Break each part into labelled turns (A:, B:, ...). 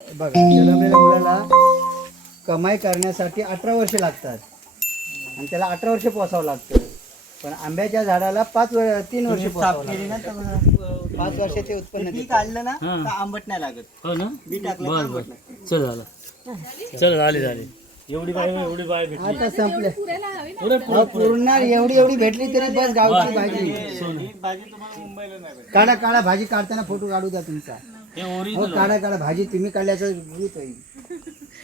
A: बघा जन्मलेल्या मुलाला कमाई करण्यासाठी अठरा वर्ष लागतात. आणि त्याला अठरा वर्ष पोसावं लागतं. पण आंब्याच्या झाडाला पाच वर तीन वर्ष पोसावं लागतं.
B: ना तर
A: पाच वर्षाचे उत्पन्न
B: बी. काढलं ना. तर आंबट नाही लागत.
C: हो ना?
B: बी टाकलं तर
C: बर
B: आंबट
C: बर.
B: नाही.
C: चल झालं चल झाले झाले एवढी बाय एवढी बाय भेटली.
A: आता संपले.
C: पुरे
A: अहो, पूर्ण एवढी एवढी भेटली तरी बस गावची भाजी.
B: ही भाजी तुम्हाला मुंबईला नाही भेटत.
A: काढा काढा भाजी काढताना फोटो काढू द्या तुमचा.
C: हे ओरिजिनल.
A: काढा काढा भाजी तुम्ही काढल्याचं होईल.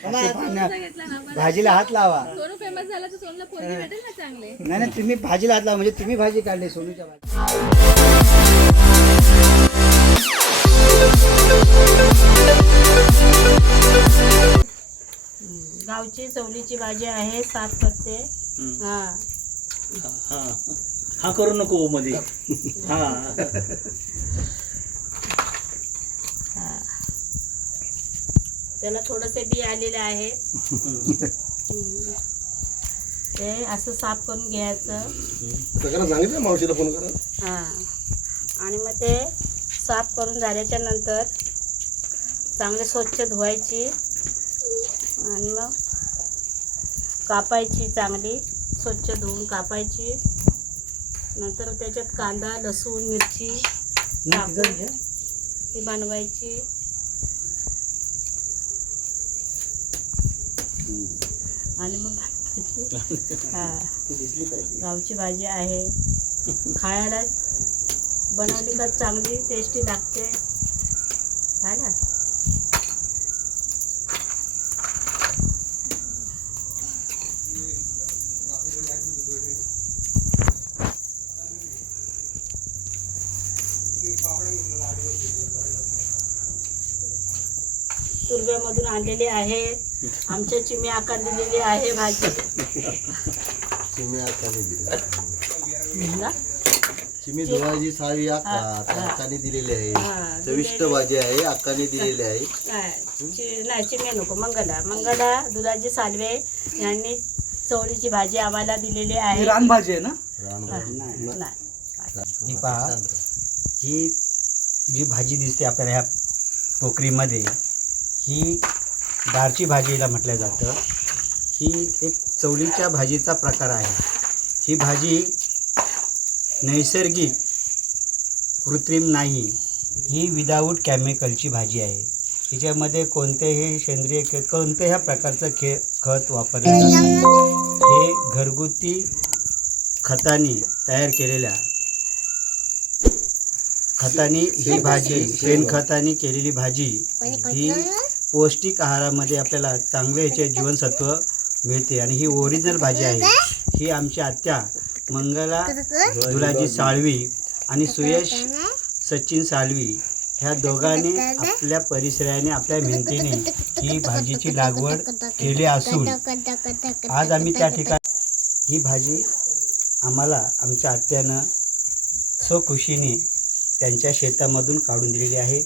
A: भाजीला हात लावा.
D: सोनू फेमस झाला तर सोनूला पोरगी भेटेल ना चांगले.
A: नाही नाही तुम्ही भाजीला हात लावा म्हणजे तुम्ही भाजी काढली सोनूच्या भाजी
E: गावची चवलीची भाजी आहे साफ करते. हा.
C: हा हा. करू नको मध्ये हा.
E: त्याला थोडेसे बी आलेले आहे. ते असं साफ करून घ्यायचं.
F: सांगितलं मावशीला फोन करा
E: हा. आणि मग ते साफ करून झाल्याच्यानंतर चांगले स्वच्छ धुवायची. आणि मग कापायची चांगली स्वच्छ धुवून कापायची. नंतर त्याच्यात कांदा लसूण मिरची ती बनवायची. आणि मग. हा गावची भाजी आहे. खायला बनवली का चांगली टेस्टी लागते. है ना? तुर्ब्यामधून आणलेली आहे. आमच्या चिमी आकार दिलेली आहे भाजी.
F: चिमी अक्काने दिली
E: ना?
F: चिमी धुवायची सावी. अक्काने दिलेली आहे.
E: हा,
F: चविष्ट
E: दिलेली.
F: भाजी आहे अक्काने दिलेली आहे.
E: काय चि- नाही चिम्या नको मंगला. मंगला दुधाजी सालवे यांनी चवळीची भाजी आम्हाला दिलेली
B: ही
E: आहे
B: रानभाजी आहे ना?
A: ही पहा ही जी भाजी दिसते आपल्याला ह्या पोकरीमध्ये ही दारची भाजीला म्हटलं जातं. ही एक चवलीच्या भाजीचा प्रकार आहे. ही भाजी नैसर्गिक कृत्रिम नाही. ही विदाऊट केमिकलची भाजी आहे. हिच्यामध्ये कोणतेही सेंद्रिय खे कोणत्याही प्रकारचं खे खत वापरले जात नाही. हे घरगुती खतानी तयार केलेल्या खतानी ही भाजी शेणखताने केलेली भाजी ही पौष्टिक आहारामध्ये आपल्याला चांगले याचे जीवनसत्व मिळते आणि ही ओरिजिनल भाजी आहे. ही आमची आत्या मंगला दुलाजी साळवी आणि सुयश सचिन साळवी ह्या दोघांनी आपल्या परिसराने आपल्या मेहनतीने ही भाजीची लागवड केली असून आज आम्ही त्या ठिकाणी ही भाजी आम्हाला आमच्या आत्यानं स्वखुशीने त्यांच्या शेतामधून काढून दिलेली आहे.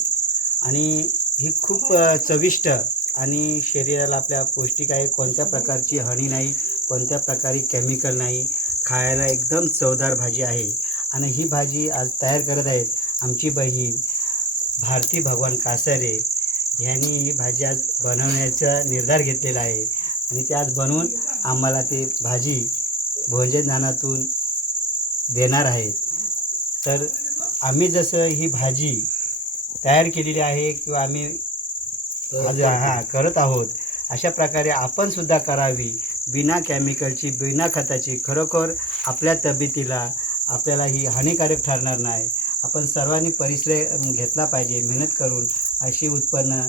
A: आणि ही खूप चविष्ट आणि शरीराला आपल्या पौष्टिक आहे. कोणत्या प्रकारची हणी नाही कोणत्या प्रकारे केमिकल नाही खायला एकदम चवदार भाजी आहे. आणि ही भाजी आज तयार करत आहेत आमची बहीण भारती भगवान कासारे. यांनी ही भाजी आज बनवण्याचा निर्धार घेतलेला आहे. आणि ते आज बनवून आम्हाला ते भाजी भोजनदानातून देणार आहेत. तर आम्ही जसं ही भाजी तयार केलेली आहे किंवा आम्ही आज हां करत आहोत. अशा प्रकारे आपण सुद्धा करावी. बिना केमिकलची बिना खताची खरोखर आपल्या तब्येतीला आपल्याला ही हानिकारक ठरणार नाही. आपण सर्वांनी परिश्रम घेतला पाहिजे मेहनत करून अशी उत्पन्न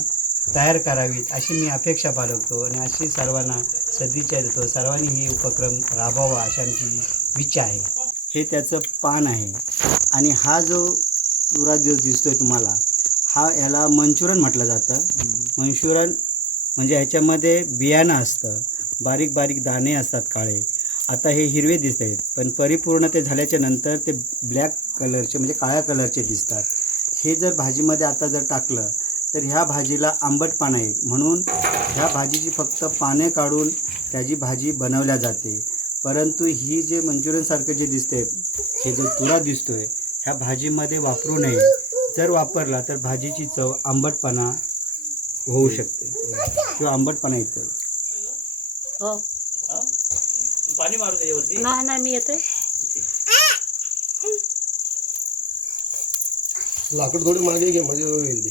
A: तयार करावीत अशी मी अपेक्षा बाळगतो आणि अशी सर्वांना सदिच्छा देतो. सर्वांनी ही उपक्रम राबवावा अशी आमची इच्छा आहे. हे त्याचं पान आहे. आणि हा जो तुरा जो दिसतोय तुम्हाला हा ह्याला मंचुरन म्हटलं जातं. मंचुरन म्हणजे ह्याच्यामध्ये बियाणं असतं. बारीक बारीक दाणे असतात काळे. आता हे हिरवे दिसत आहेत. पण परिपूर्ण ते झाल्याच्यानंतर ते ब्लॅक कलरचे म्हणजे काळ्या कलरचे दिसतात. हे जर भाजीमध्ये आता जर टाकलं तर ह्या भाजीला आंबटपणा आहे. म्हणून ह्या भाजीची फक्त पाने काढून त्याची भाजी बनवल्या जाते. परंतु ही जे मंचुरियनसारखं जे दिसतंय हे जो तुरा दिसतोय ह्या भाजीमध्ये वापरू नये. जर वापरला तर भाजीची चव आंबटपणा होऊ शकते. किंवा आंबटपणा येतं
E: हो.
C: हा? पाणी मारू त्याच्यावरती
E: नाही नाही मी येते
G: लाकूड थोडी मागे घे म्हणजे होईल ते.